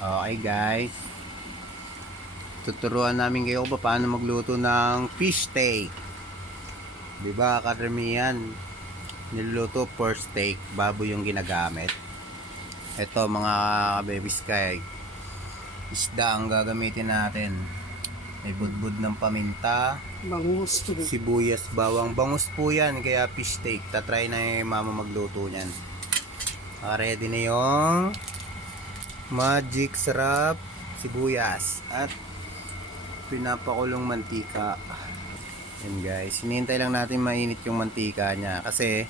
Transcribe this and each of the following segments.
Okay guys, tuturuan namin kayo kung paano magluto ng fish steak. Diba karamihan niluluto for steak, baboy yung ginagamit. Ito mga baby sky, isda ang gagamitin natin. May budbud ng paminta, Bangus. sibuyas, bawang. Bangus po yan, kaya fish steak. Tatry na yung mama magluto nyan. Ready na yung magic sarap sibuyas at pinapakulong mantika. Yan guys, hinihintay lang natin mainit yung mantika niya kasi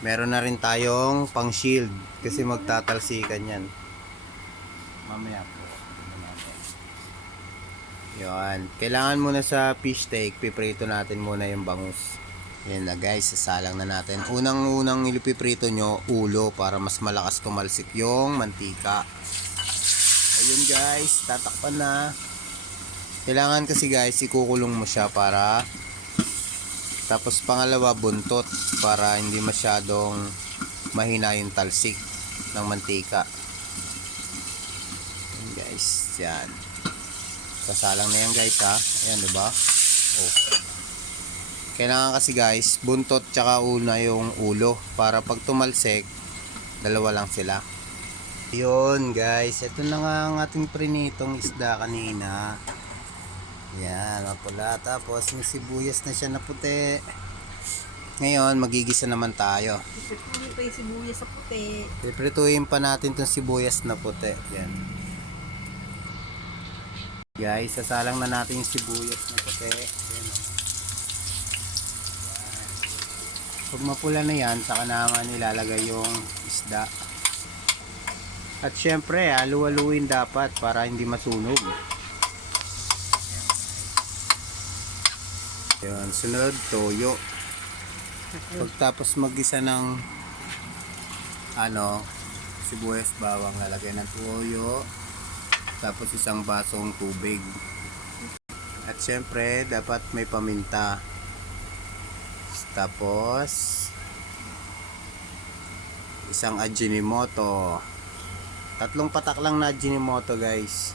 meron na rin tayong pang shield kasi magtatalsikan yan mamaya po. Yan, kailangan muna sa fish steak piprito natin muna yung bangus. Yan na guys, sasalang na natin. Unang ilipiprito nyo ulo para mas malakas tumalsik yung mantika. Ayun guys, tatakpan na. Kailangan kasi guys, ikukulong mo siya para tapos pangalawa buntot para hindi masyadong mahina yung talsik ng mantika. Ayan guys, yan. Sasalang na yan guys ha. Ayan diba? Oh. Kailangan kasi guys, buntot tsaka una yung ulo para pag tumalsik, dalawa lang sila. Yun guys, ito na nga ang ating prinitong isda kanina. Yan, mapula. Tapos may sibuyas na siya na puti. Ngayon, magigisa naman tayo. Iprituhin pa yung sibuyas sa puti. Piprituhin pa natin itong sibuyas na puti. Yan. Guys, sasalang na natin yung sibuyas na puti. Yan. Pag mapula na yan, saka naman ilalagay yung isda. At syempre, halu-haluin dapat para hindi masunog. Yan, sunod, toyo. Pagtapos mag-isa ng sibuyas bawang, lalagay ng toyo. Tapos isang basong tubig. At syempre, dapat may paminta. Tapos isang Ajinomoto. 3 patak lang na Ajinomoto guys.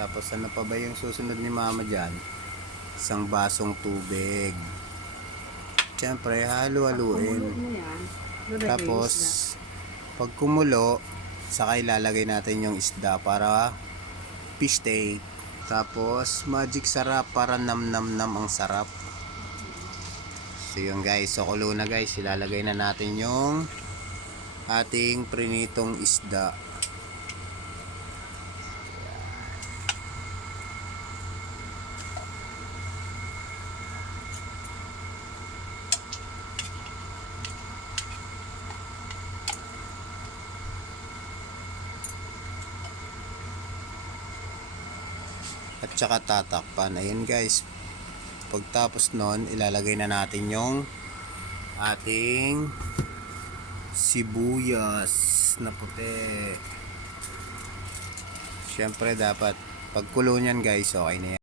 Tapos ano pa ba yung susunod ni mama dyan? Isang basong tubig. Siyempre halu-haluin. Tapos pag kumulo, saka ilalagay natin yung isda para fish steak. Tapos magic sarap para nam-nam-nam ang sarap. So yun guys, so kulo na guys, ilalagay na natin yung ating prinitong isda. At saka tatakpan. Ayun guys, pagtapos nun, ilalagay na natin yung ating sibuyas na puti. Syempre dapat pagkulo niyan guys, okay na yan.